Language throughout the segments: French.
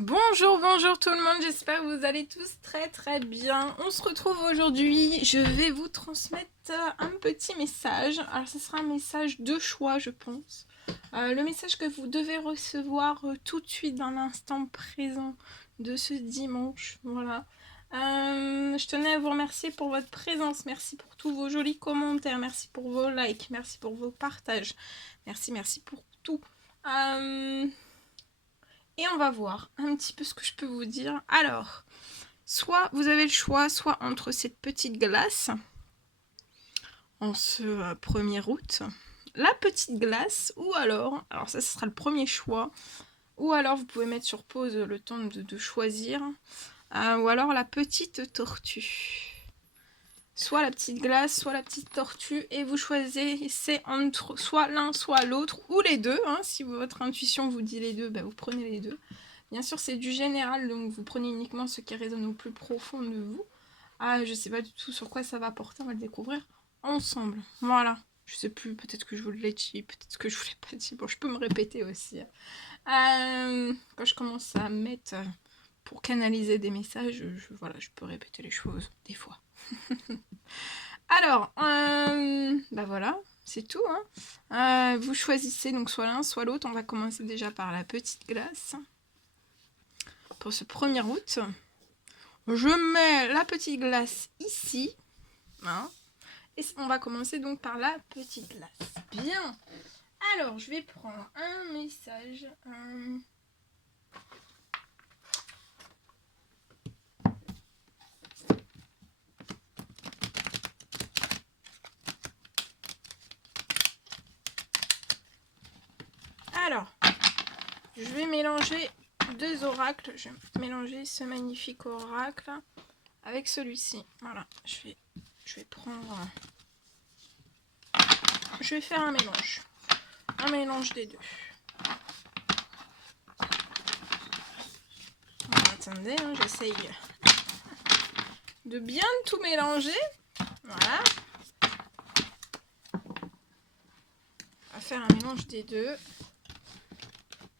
Bonjour, bonjour tout le monde, j'espère que vous allez tous très bien. On se retrouve aujourd'hui, je vais vous transmettre un petit message. Alors ce sera un message de choix je pense. Le message que vous devez recevoir tout de suite dans l'instant présent de ce dimanche. Voilà. Je tenais à vous remercier pour votre présence, merci pour tous vos jolis commentaires, merci pour vos likes, merci pour vos partages, merci pour tout. Et on va voir un petit peu ce que je peux vous dire. Alors, soit vous avez le choix, soit entre cette petite glace, en ce 1er août, la petite glace, ou alors ça ce sera le premier choix, ou alors vous pouvez mettre sur pause le temps de choisir, ou alors la petite tortue. Soit la petite glace, soit la petite tortue, et vous choisissez entre soit l'un, soit l'autre, ou les deux, hein. Si votre intuition vous dit les deux, vous prenez les deux. Bien sûr, c'est du général, donc vous prenez uniquement ce qui résonne au plus profond de vous. Je sais pas du tout sur quoi ça va porter, on va le découvrir ensemble. Voilà. Je sais plus, peut-être que je vous l'ai dit, peut-être que je vous l'ai pas dit. Bon, je peux me répéter aussi. Quand je commence à mettre pour canaliser des messages, je peux répéter les choses, des fois. Alors, voilà, c'est tout. Vous choisissez donc soit l'un, soit l'autre. On va commencer déjà par la petite glace. Pour ce 1er août, je mets la petite glace ici. Et on va commencer donc par la petite glace. Bien. Alors, je vais prendre un message. Alors, je vais mélanger deux oracles. Je vais mélanger ce magnifique oracle avec celui-ci. Voilà, je vais prendre... Je vais faire un mélange. Un mélange des deux. Attendez, j'essaye de bien tout mélanger. Voilà. On va faire un mélange des deux.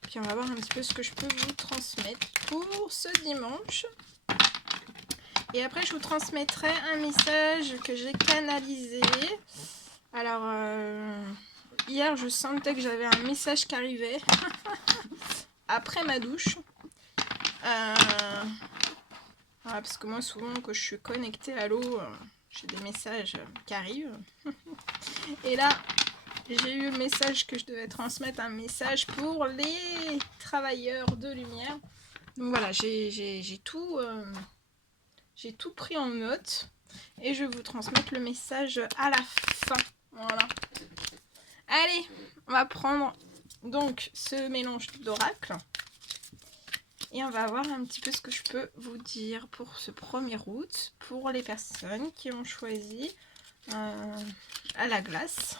Puis on va voir un petit peu ce que je peux vous transmettre pour ce dimanche. Et après, je vous transmettrai un message que j'ai canalisé. Alors, hier, je sentais que j'avais un message qui arrivait après ma douche. Voilà, parce que moi, souvent, quand je suis connectée à l'eau, j'ai des messages qui arrivent. Et là, j'ai eu le message que je devais transmettre, un message pour les travailleurs de lumière. Donc voilà, j'ai tout pris en note et je vais vous transmettre le message à la fin. Voilà. Allez, on va prendre donc ce mélange d'oracle et on va voir un petit peu ce que je peux vous dire pour ce 1er août pour les personnes qui ont choisi à la glace.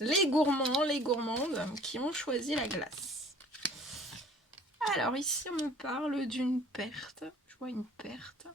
Les gourmands, les gourmandes qui ont choisi la glace. Alors ici on me parle d'une perte. Je vois une perte.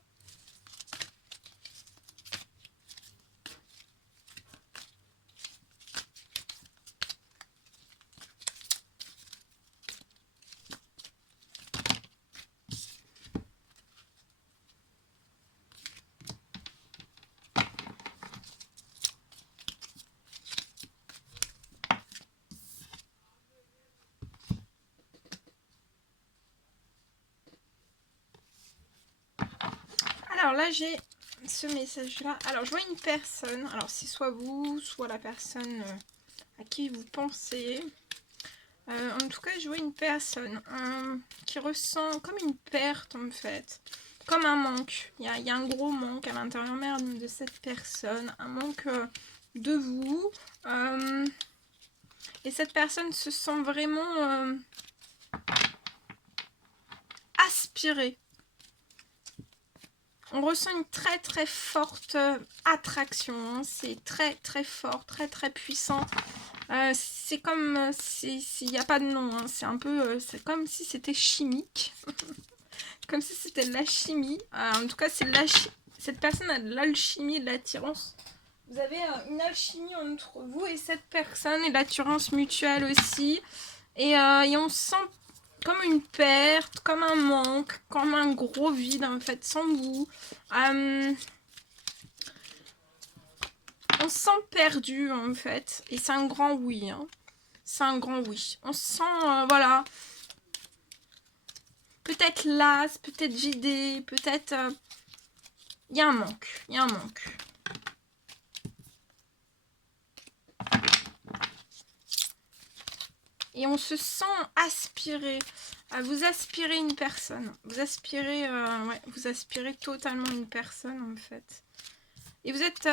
Alors là j'ai ce message là. Alors je vois une personne. Alors c'est soit vous, soit la personne à qui vous pensez. En tout cas je vois une personne qui ressent comme une perte en fait. Comme un manque. Il y a un gros manque à l'intérieur même de cette personne. Un manque de vous. Et cette personne se sent vraiment aspirée. On ressent une très forte attraction. Hein. C'est très fort, très puissant. C'est comme s'il n'y a pas de nom. Hein. C'est un peu, c'est comme si c'était chimique. Comme si c'était de la chimie. En tout cas, cette personne a de l'alchimie et de l'attirance. Vous avez une alchimie entre vous et cette personne et l'attirance mutuelle aussi. Et on sent comme une perte, comme un manque, comme un gros vide en fait, sans vous. On se sent perdu en fait, et c'est un grand oui. Hein. C'est un grand oui. On se sent, voilà, peut-être las, peut-être vidé, peut-être... Il y a un manque, il y a un manque. Et on se sent aspiré. Vous aspirez une personne. Vous aspirez, ouais, vous aspirez totalement une personne en fait. Et vous êtes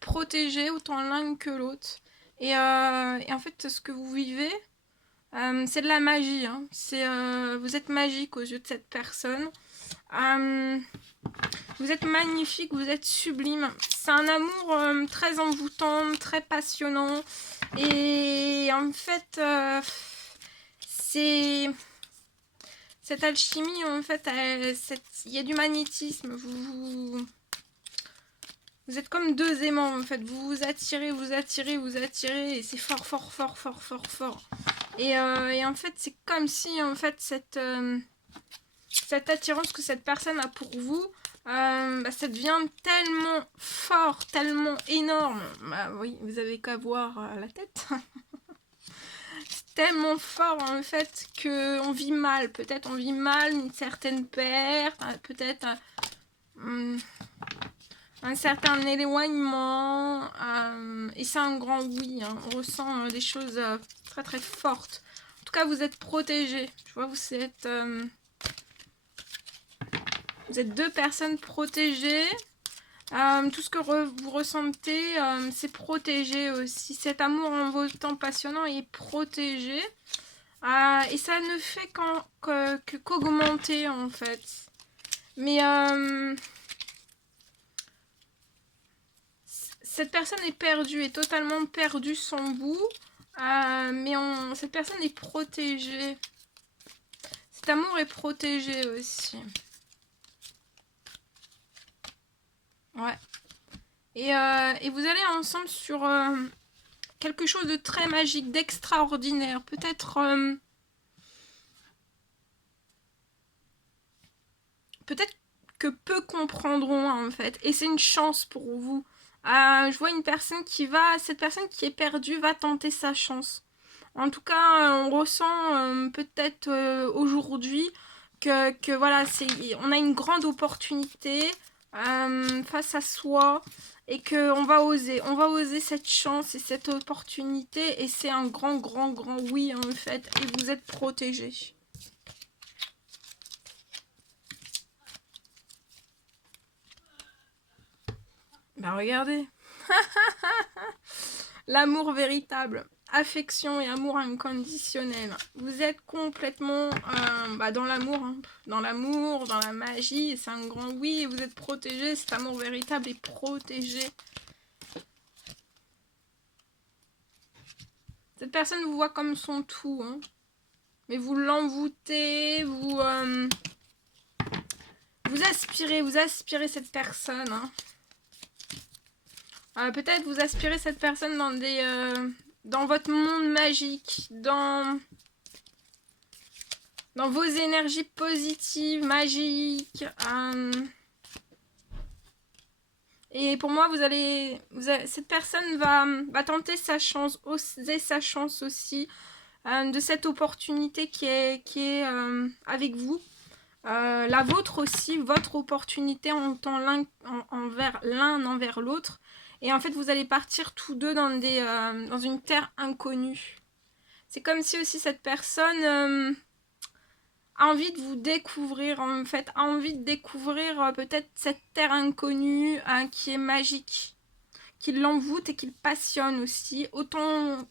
protégés autant l'un que l'autre. Et en fait, ce que vous vivez, c'est de la magie. Hein. Vous êtes magique aux yeux de cette personne. Vous êtes magnifique, vous êtes sublime. C'est un amour très envoûtant, très passionnant. Et en fait, c'est... Cette alchimie, en fait, il y a du magnétisme. Vous êtes comme deux aimants, en fait. Vous vous attirez, vous attirez, vous attirez. Et c'est fort, fort, fort, fort, fort, fort. Et en fait, c'est comme si, en fait, cette attirance que cette personne a pour vous, ça devient tellement fort, tellement énorme. Bah oui, vous avez qu'à voir la tête. C'est tellement fort en fait qu'on vit mal. Peut-être on vit mal une certaine perte, peut-être un certain éloignement. Et c'est un grand oui. Hein. On ressent des choses très très fortes. En tout cas, vous êtes protégés. Je vois, vous êtes deux personnes protégées. Tout ce que vous ressentez, c'est protégé aussi. Cet amour envoûtant, passionnant est protégé. Et ça ne fait qu'augmenter en fait. Mais cette personne est perdue, est totalement perdue sans vous. Mais cette personne est protégée. Cet amour est protégé aussi. Ouais. Et vous allez ensemble sur quelque chose de très magique, d'extraordinaire. Peut-être que peu comprendront en fait. Et c'est une chance pour vous. Je vois une personne cette personne qui est perdue va tenter sa chance. En tout cas, on ressent peut-être aujourd'hui que voilà, on a une grande opportunité face à soi et qu'on va oser cette chance et cette opportunité et c'est un grand, grand, grand oui en fait et vous êtes protégés. Bah regardez. L'amour véritable. Affection et amour inconditionnel. Vous êtes complètement dans l'amour, hein. Dans l'amour, dans la magie, c'est un grand oui, et vous êtes protégé, cet amour véritable est protégé. Cette personne vous voit comme son tout, hein. Mais vous l'envoûtez, vous aspirez cette personne, hein. Peut-être vous aspirez cette personne dans votre monde magique, dans vos énergies positives, magiques. Et pour moi, cette personne va tenter sa chance, oser sa chance aussi, de cette opportunité qui est avec vous. La vôtre aussi, votre opportunité envers l'un envers l'autre. Et en fait, vous allez partir tous deux dans une terre inconnue. C'est comme si aussi cette personne a envie de vous découvrir, en fait, a envie de découvrir peut-être cette terre inconnue qui est magique, qui l'envoûte et qui le passionne aussi. Autant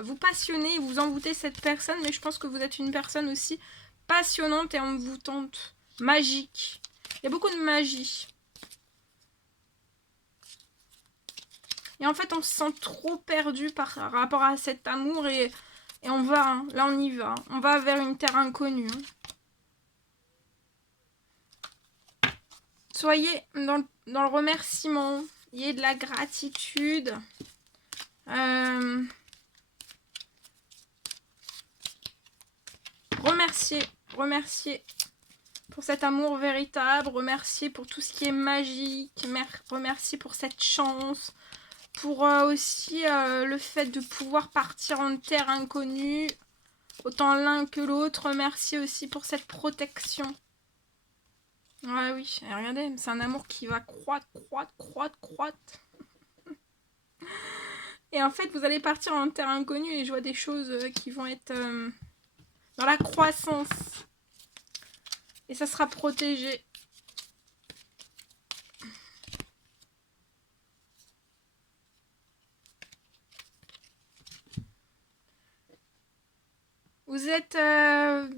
vous passionnez, vous envoûtez cette personne, mais je pense que vous êtes une personne aussi passionnante et envoûtante, magique. Il y a beaucoup de magie. Et en fait, on se sent trop perdu par rapport à cet amour et on va, hein, là on y va. On va vers une terre inconnue. Hein. Soyez dans le remerciement, ayez de la gratitude. remercier, remercier pour cet amour véritable, remercier pour tout ce qui est magique, remercier pour cette chance, pour aussi le fait de pouvoir partir en terre inconnue, autant l'un que l'autre. Remercier aussi pour cette protection. Ouais, oui, et regardez, c'est un amour qui va croître, croître, croître, croître. Et en fait, vous allez partir en terre inconnue et je vois des choses qui vont être dans la croissance. Et ça sera protégé. Vous êtes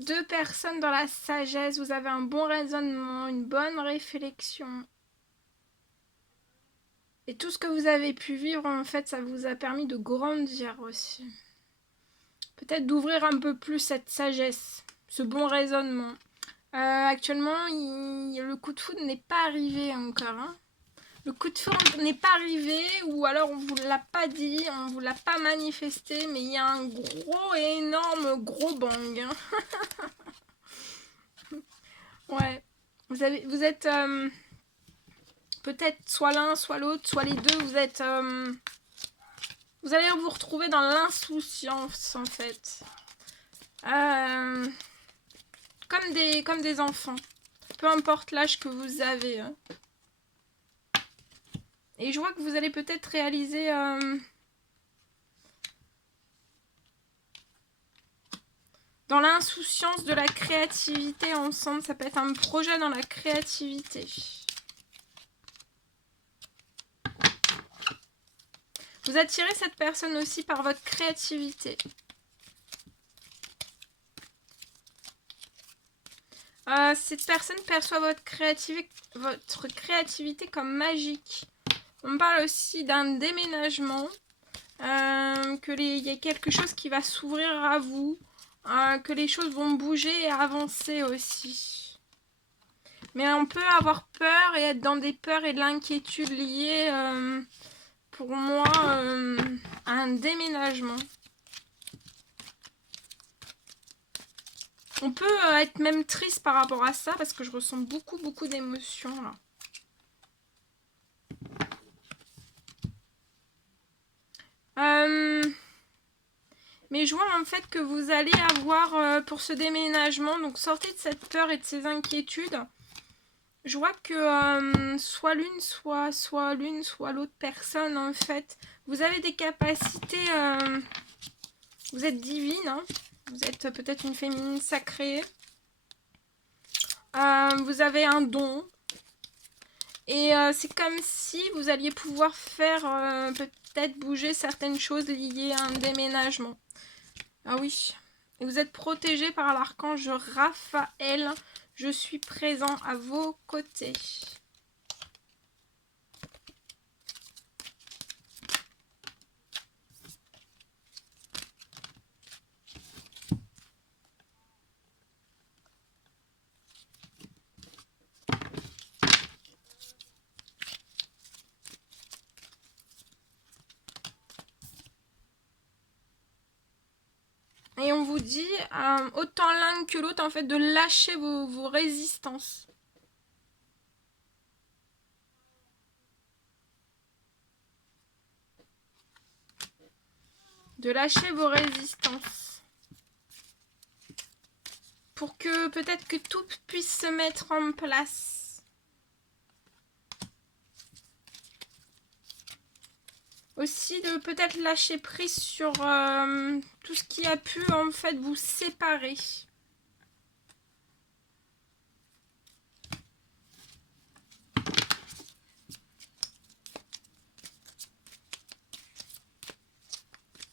deux personnes dans la sagesse, vous avez un bon raisonnement, une bonne réflexion. Et tout ce que vous avez pu vivre, en fait, ça vous a permis de grandir aussi. Peut-être d'ouvrir un peu plus cette sagesse, ce bon raisonnement. Actuellement, le coup de foudre n'est pas arrivé encore. Hein. Le coup de foudre n'est pas arrivé, ou alors on vous l'a pas dit, on vous l'a pas manifesté, mais il y a un gros, énorme, gros bang. Hein. Ouais. Vous êtes peut-être soit l'un, soit l'autre, soit les deux. Vous êtes... vous allez vous retrouver dans l'insouciance, en fait. Comme des enfants. Peu importe l'âge que vous avez. Hein. Et je vois que vous allez peut-être réaliser... dans l'insouciance de la créativité ensemble. Ça peut être un projet dans la créativité. Vous attirez cette personne aussi par votre créativité. Cette personne perçoit votre créativité comme magique. On parle aussi d'un déménagement, qu'il y a quelque chose qui va s'ouvrir à vous, que les choses vont bouger et avancer aussi. Mais on peut avoir peur et être dans des peurs et de l'inquiétude liées, pour moi, à un déménagement. On peut être même triste par rapport à ça parce que je ressens beaucoup d'émotions là. Mais je vois en fait que vous allez avoir pour ce déménagement, donc sortez de cette peur et de ces inquiétudes. Je vois que soit l'une, soit l'autre personne en fait, vous avez des capacités, vous êtes divine, hein. Vous êtes peut-être une féminine sacrée. Vous avez un don. Et c'est comme si vous alliez pouvoir faire peut-être bouger certaines choses liées à un déménagement. Ah oui. Et vous êtes protégé par l'archange Raphaël. Je suis présent à vos côtés. Et on vous dit, autant l'un que l'autre, en fait, de lâcher vos résistances. De lâcher vos résistances. Pour que peut-être que tout puisse se mettre en place. Aussi de peut-être lâcher prise sur tout ce qui a pu en fait vous séparer.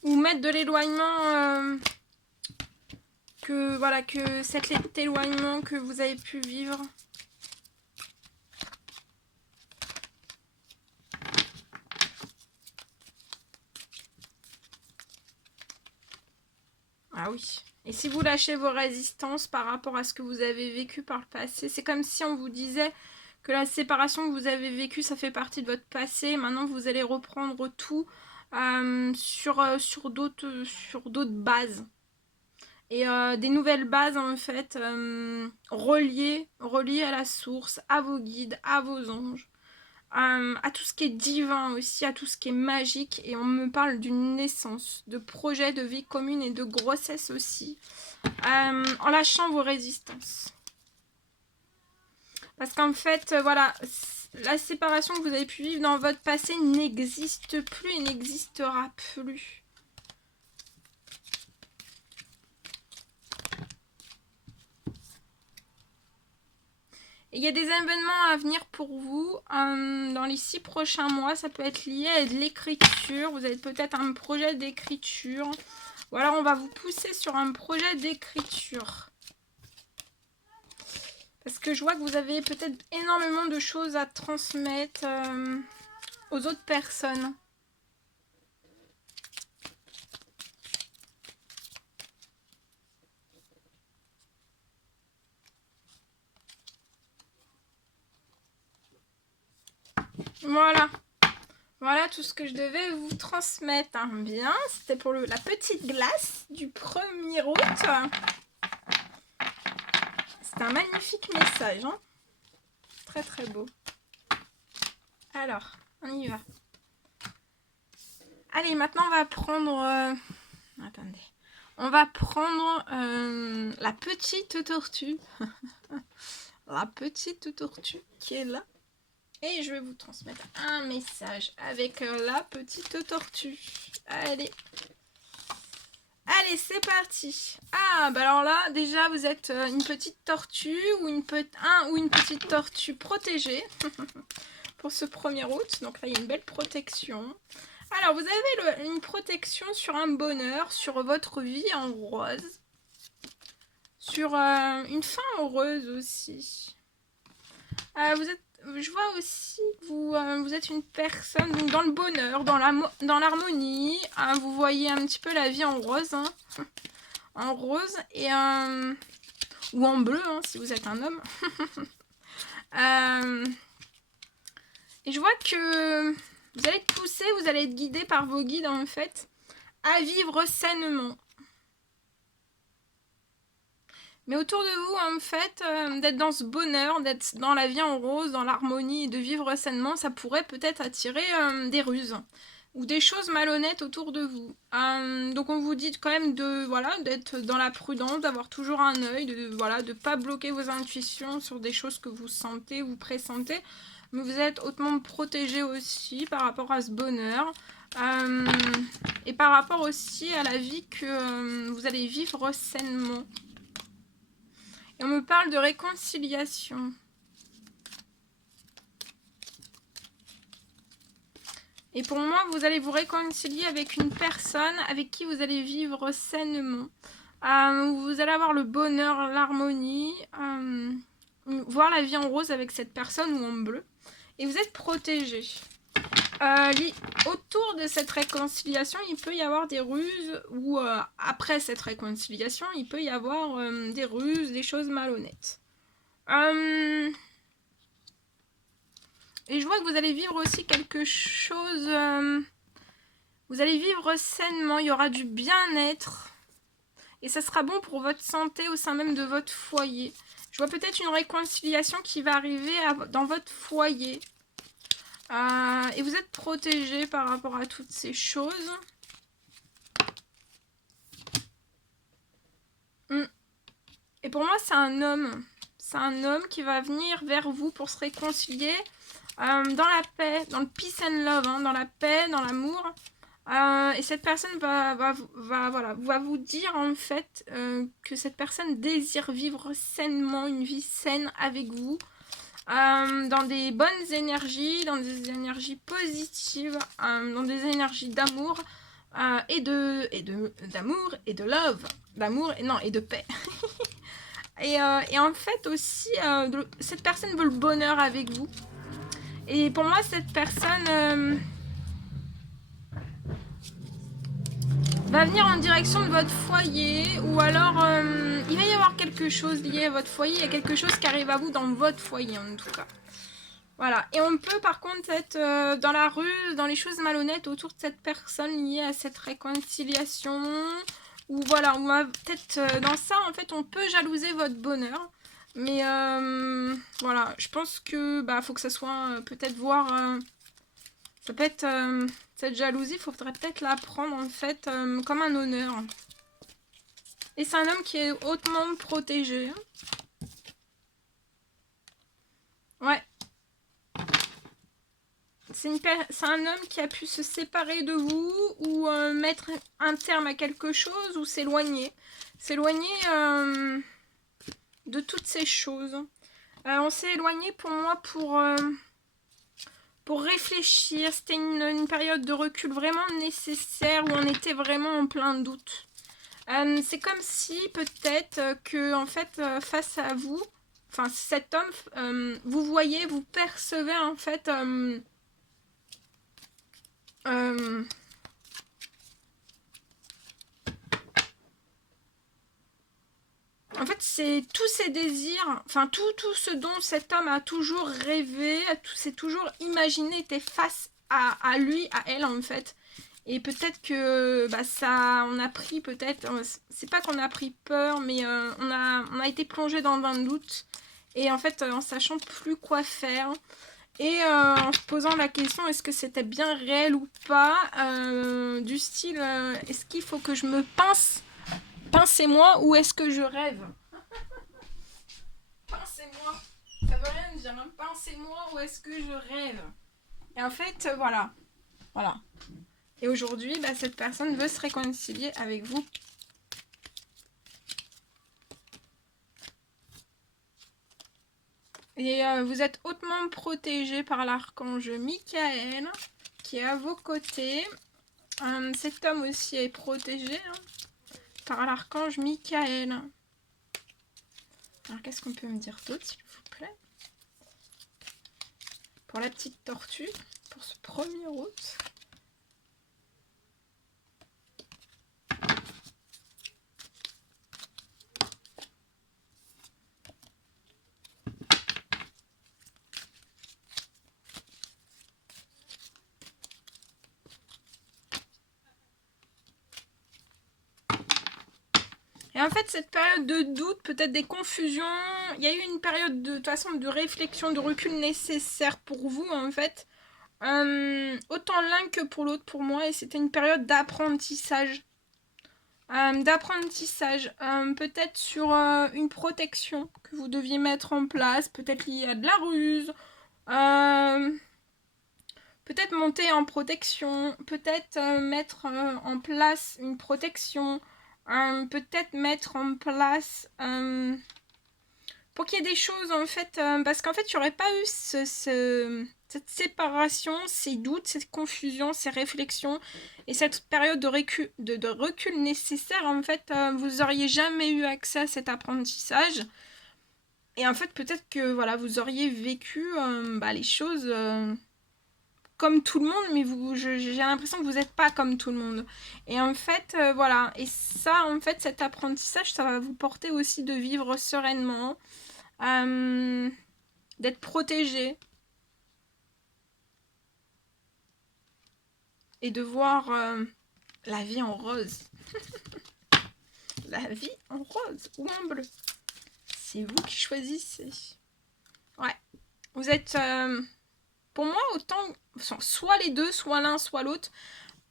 Ou mettre de l'éloignement, que cet éloignement que vous avez pu vivre. Ah oui. Et si vous lâchez vos résistances par rapport à ce que vous avez vécu par le passé, c'est comme si on vous disait que la séparation que vous avez vécue, ça fait partie de votre passé. Maintenant, vous allez reprendre tout sur d'autres bases. et des nouvelles bases en fait, reliées à la source, à vos guides, à vos anges, à tout ce qui est divin aussi, à tout ce qui est magique. Et on me parle d'une naissance, de projets de vie commune et de grossesse aussi, en lâchant vos résistances. Parce qu'en fait, voilà, la séparation que vous avez pu vivre dans votre passé n'existe plus et n'existera plus. Il y a des événements à venir pour vous dans les 6 prochains mois. Ça peut être lié à de l'écriture. Vous avez peut-être un projet d'écriture. Ou alors on va vous pousser sur un projet d'écriture. Parce que je vois que vous avez peut-être énormément de choses à transmettre aux autres personnes. Voilà. Voilà tout ce que je devais vous transmettre. Hein. Bien, c'était pour la petite glace du 1er août. C'est un magnifique message. Hein. Très très beau. Alors, on y va. Allez, maintenant on va prendre... Attendez. On va prendre la petite tortue. La petite tortue qui est là. Et je vais vous transmettre un message avec la petite tortue. Allez. Allez, c'est parti. Ah, bah alors là, déjà, vous êtes une petite tortue ou une petite tortue protégée pour ce 1er août. Donc là, il y a une belle protection. Alors, vous avez une protection sur un bonheur, sur votre vie en rose. Sur une fin heureuse aussi. Je vois aussi que vous êtes une personne donc dans le bonheur, dans l'harmonie. Vous voyez un petit peu la vie en rose. Hein. En rose et ou en bleu hein, si vous êtes un homme. Et je vois que vous allez être poussé, vous allez être guidé par vos guides en fait à vivre sainement. Mais autour de vous, en fait, d'être dans ce bonheur, d'être dans la vie en rose, dans l'harmonie et de vivre sainement, ça pourrait peut-être attirer des ruses ou des choses malhonnêtes autour de vous. Donc on vous dit quand même d'être dans la prudence, d'avoir toujours un œil, de pas bloquer vos intuitions sur des choses que vous sentez, vous pressentez. Mais vous êtes hautement protégé aussi par rapport à ce bonheur. Et par rapport aussi à la vie que vous allez vivre sainement. Et on me parle de réconciliation. Et pour moi, vous allez vous réconcilier avec une personne avec qui vous allez vivre sainement. Vous allez avoir le bonheur, l'harmonie, voir la vie en rose avec cette personne ou en bleu. Et vous êtes protégé. Autour de cette réconciliation, il peut y avoir des ruses ou après cette réconciliation, il peut y avoir des ruses, des choses malhonnêtes. Et je vois que vous allez vivre aussi quelque chose... vous allez vivre sainement, il y aura du bien-être. Et ça sera bon pour votre santé au sein même de votre foyer. Je vois peut-être une réconciliation qui va arriver dans votre foyer. Et vous êtes protégé par rapport à toutes ces choses. Et pour moi, c'est un homme. C'est un homme qui va venir vers vous pour se réconcilier dans la paix, dans le peace and love, hein, dans la paix, dans l'amour. Et cette personne va vous dire en fait que cette personne désire vivre sainement, une vie saine avec vous. Dans des bonnes énergies, dans des énergies positives, dans des énergies d'amour d'amour et de love, et de paix. et en fait aussi, cette personne veut le bonheur avec vous. Et pour moi, cette personne va venir en direction de votre foyer, ou alors il va y avoir quelque chose lié à votre foyer, il y a quelque chose qui arrive à vous dans votre foyer en tout cas. Voilà, et on peut par contre être dans la ruse, dans les choses malhonnêtes autour de cette personne liée à cette réconciliation, Ou voilà, on va peut-être dans ça, en fait, on peut jalouser votre bonheur. Mais voilà, je pense que faut que ça soit peut-être voir. Ça peut être cette jalousie, il faudrait peut-être la prendre en fait comme un honneur. Et c'est un homme qui est hautement protégé. Ouais. C'est un homme qui a pu se séparer de vous ou mettre un terme à quelque chose ou s'éloigner. S'éloigner de toutes ces choses. On s'est éloigné pour moi pour réfléchir. C'était une période de recul vraiment nécessaire où on était vraiment en plein doute. C'est comme si peut-être que en fait face à vous, enfin cet homme, vous voyez, vous percevez en fait en fait, c'est tous ses désirs, enfin tout ce dont cet homme a toujours rêvé, s'est toujours imaginé, était face à lui, à elle en fait. Et peut-être que ça, on a pris peut-être, c'est pas qu'on a pris peur, mais on a été plongé dans un doute. Et en fait, en sachant plus quoi faire. Et en se posant la question, est-ce que c'était bien réel ou pas, du style, est-ce qu'il faut que je me pince, pincez-moi, ou est-ce que je rêve? Pincez-moi, ça veut rien dire, hein. Pincez-moi, ou est-ce que je rêve? Et en fait, voilà. Et aujourd'hui, cette personne veut se réconcilier avec vous. Et vous êtes hautement protégé par l'archange Michael, qui est à vos côtés. Cet homme aussi est protégé par l'archange Michael. Alors, qu'est-ce qu'on peut me dire d'autre, s'il vous plaît? Pour la petite tortue, pour ce 1er août. Et en fait, cette période de doute, peut-être des confusions, il y a eu une période de toute façon de réflexion, de recul nécessaire pour vous, en fait. Autant l'un que pour l'autre pour moi, et c'était une période d'apprentissage. Peut-être sur une protection que vous deviez mettre en place, peut-être liée à de la ruse, peut-être monter en protection, peut-être mettre en place une protection, peut-être mettre en place pour qu'il y ait des choses en fait, parce qu'en fait il n'y aurait pas eu cette séparation, ces doutes, cette confusion, ces réflexions et cette période de recul nécessaire, en fait vous auriez jamais eu accès à cet apprentissage. Et en fait peut-être que voilà, vous auriez vécu les choses comme tout le monde, mais j'ai l'impression que vous n'êtes pas comme tout le monde. Et en fait, voilà. Et ça, en fait, cet apprentissage, ça va vous porter aussi de vivre sereinement, d'être protégé. Et de voir la vie en rose. La vie en rose ou en bleu. C'est vous qui choisissez. Ouais. Vous êtes... pour moi, autant... soit les deux, soit l'un, soit l'autre.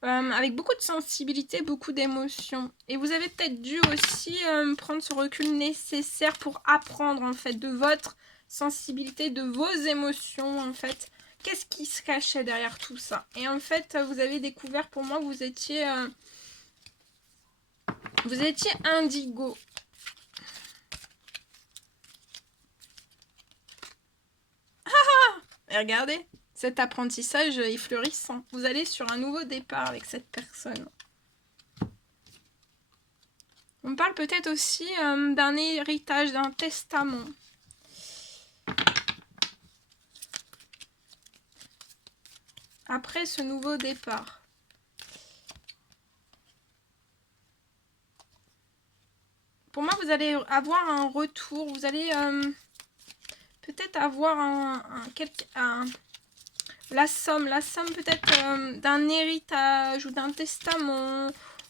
Avec beaucoup de sensibilité, beaucoup d'émotions. Et vous avez peut-être dû aussi prendre ce recul nécessaire pour apprendre en fait de votre sensibilité, de vos émotions en fait. Qu'est-ce qui se cachait derrière tout ça? Et en fait, vous avez découvert pour moi que vous étiez indigo. Et regardez, cet apprentissage est fleurissant. Vous allez sur un nouveau départ avec cette personne. On parle peut-être aussi d'un héritage, d'un testament. Après ce nouveau départ. Pour moi, vous allez avoir un retour. Vous allez peut-être avoir la somme peut-être d'un héritage ou d'un testament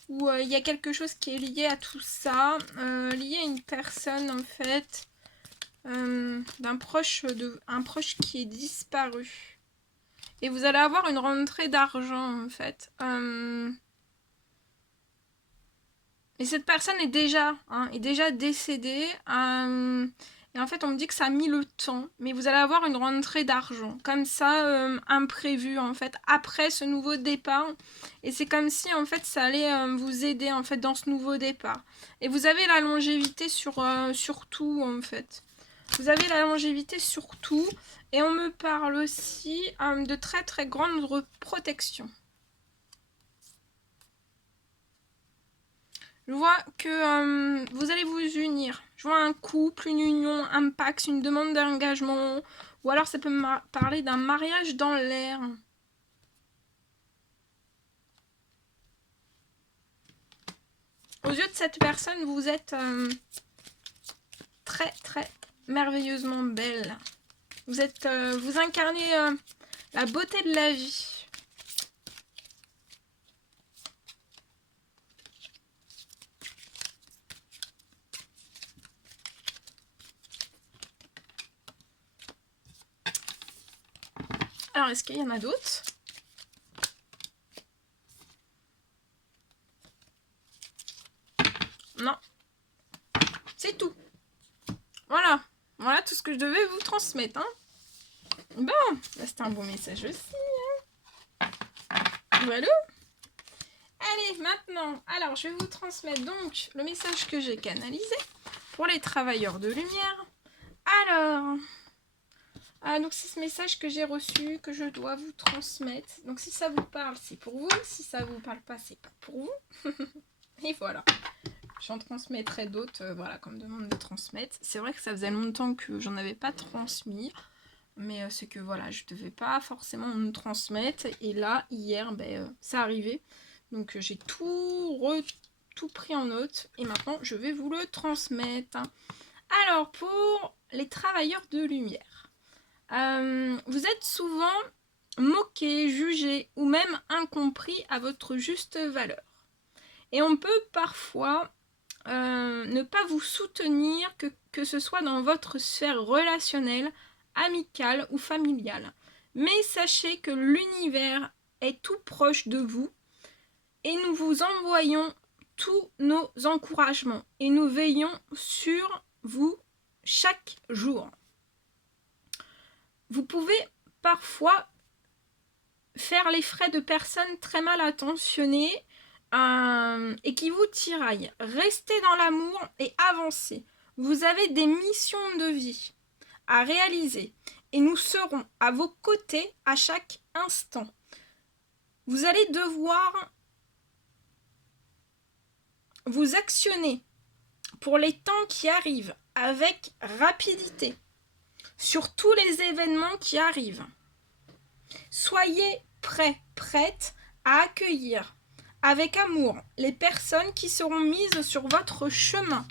où il y a quelque chose qui est lié à tout ça, lié à une personne en fait, un proche qui est disparu. Et vous allez avoir une rentrée d'argent en fait. Et cette personne est déjà décédée. Et en fait, on me dit que ça a mis le temps. Mais vous allez avoir une rentrée d'argent. Comme ça, imprévue, en fait, après ce nouveau départ. Et c'est comme si, en fait, ça allait vous aider, en fait, dans ce nouveau départ. Et vous avez la longévité sur tout, en fait. Vous avez la longévité sur tout. Et on me parle aussi de très, très grande protection. Je vois que vous allez vous unir. Je vois un couple, une union, un pax, une demande d'engagement. Ou alors ça peut me parler d'un mariage dans l'air. Aux yeux de cette personne, vous êtes très très merveilleusement belle. Vous incarnez la beauté de la vie. Alors, est-ce qu'il y en a d'autres? Non. C'est tout. Voilà. Voilà tout ce que je devais vous transmettre. Hein. Bon, c'était un bon message aussi. Hein. Voilà. Allez, maintenant, alors je vais vous transmettre donc le message que j'ai canalisé pour les travailleurs de lumière. Alors, donc c'est ce message que j'ai reçu, que je dois vous transmettre. Donc si ça vous parle, c'est pour vous. Si ça vous parle pas, c'est pas pour vous. Et voilà. J'en transmettrai d'autres, voilà, comme demande de transmettre. C'est vrai que ça faisait longtemps que j'en avais pas transmis. Mais c'est que voilà, je devais pas forcément me transmettre. Et là, hier, ça arrivait. Donc j'ai tout pris en note. Et maintenant, je vais vous le transmettre. Alors, pour les travailleurs de lumière. Vous êtes souvent moqué, jugé ou même incompris à votre juste valeur. Et on peut parfois ne pas vous soutenir que ce soit dans votre sphère relationnelle, amicale ou familiale. Mais sachez que l'univers est tout proche de vous et nous vous envoyons tous nos encouragements et nous veillons sur vous chaque jour. Vous pouvez parfois faire les frais de personnes très mal intentionnées et qui vous tiraillent. Restez dans l'amour et avancez. Vous avez des missions de vie à réaliser et nous serons à vos côtés à chaque instant. Vous allez devoir vous actionner pour les temps qui arrivent avec rapidité sur tous les événements qui arrivent. Soyez prêts, prêtes à accueillir avec amour les personnes qui seront mises sur votre chemin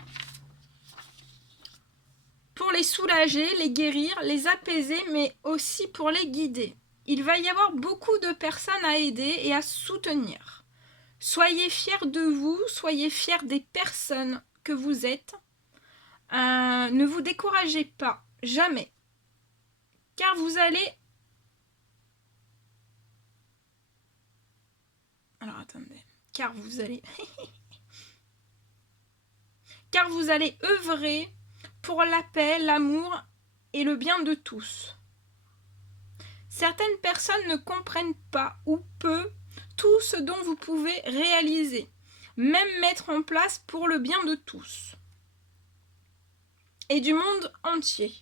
pour les soulager, les guérir, les apaiser, mais aussi pour les guider. Il va y avoir beaucoup de personnes à aider et à soutenir. Soyez fiers de vous, soyez fiers des personnes que vous êtes. Ne vous découragez pas, jamais, car vous allez... Alors attendez, car vous allez œuvrer pour la paix, l'amour et le bien de tous. Certaines personnes ne comprennent pas ou peu tout ce dont vous pouvez réaliser, même mettre en place pour le bien de tous et du monde entier.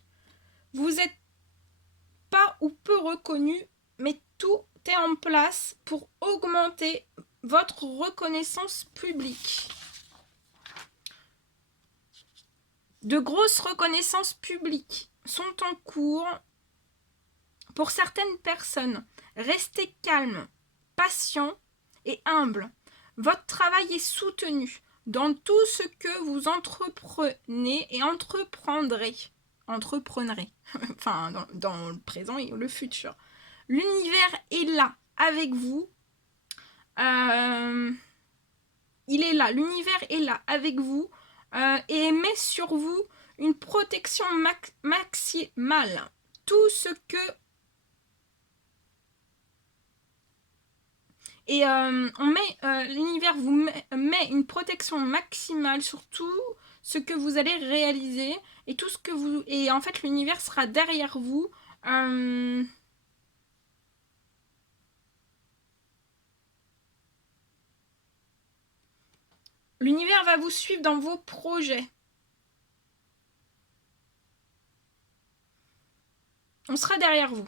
Vous n'êtes pas ou peu reconnu, mais tout est en place pour augmenter votre reconnaissance publique. De grosses reconnaissances publiques sont en cours pour certaines personnes. Restez calme, patient et humble. Votre travail est soutenu dans tout ce que vous entreprenez et entreprendrez. Enfin, dans le présent et le futur. L'univers est là, avec vous. il est là, l'univers est là avec vous et met sur vous une protection maximale. Tout ce que... Et l'univers vous met une protection maximale sur tout ce que vous allez réaliser et tout ce que vous... Et en fait, l'univers sera derrière vous. L'univers va vous suivre dans vos projets. On sera derrière vous.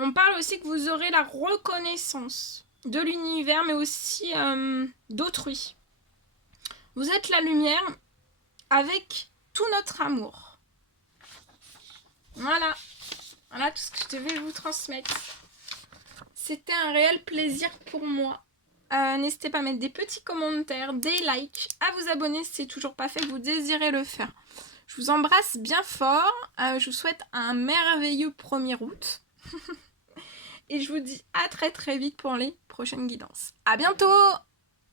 On parle aussi que vous aurez la reconnaissance de l'univers, mais aussi d'autrui. Vous êtes la lumière avec tout notre amour. Voilà. Voilà tout ce que je devais vous transmettre. C'était un réel plaisir pour moi. N'hésitez pas à mettre des petits commentaires, des likes, à vous abonner si c'est toujours pas fait, que vous désirez le faire. Je vous embrasse bien fort. Je vous souhaite un merveilleux 1er août. Et je vous dis à très très vite pour les prochaines guidances. À bientôt!